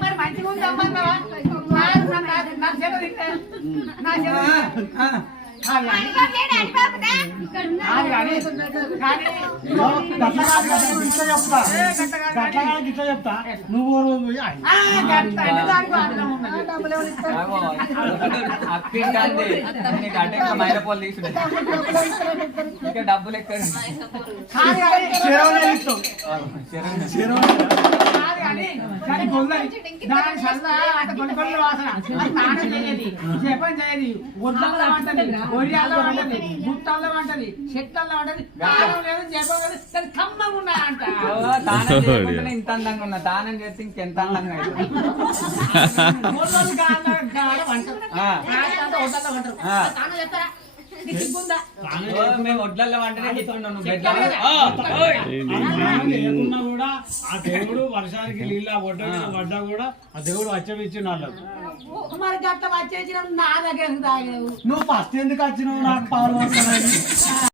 మరి మంచిగా ఉందమ్మన్నావా చెప్తా నువ్వు మైరపోలు తీసుడు ఇంకా డబ్బులు ఎక్కడ జపం చేయది ఒడ్లలో వంటది ఒడియాల్లో వంటది గుట్టల్లో వంటది చెట్లలో వంటది దానం లేదు జపం లేదు దాని కమ్మగా ఉన్నాయంట దానం చేయకుండా ఇంత అందంగా ఉన్నా దానం చేస్తే ఇంకెంత అందంగా మేము ఒడ్లల్లో వంటనే లేకున్నా కూడా ఆ దేవుడు వర్షానికి నీళ్ళ ఒడ్డ పడ్డా కూడా ఆ దేవుడు వచ్చేసిన వాళ్ళకు మరి గట్ట వచ్చేసిన నా దగ్గర నువ్వు ఫస్ట్ ఎందుకు వచ్చినావు నాకు పాలు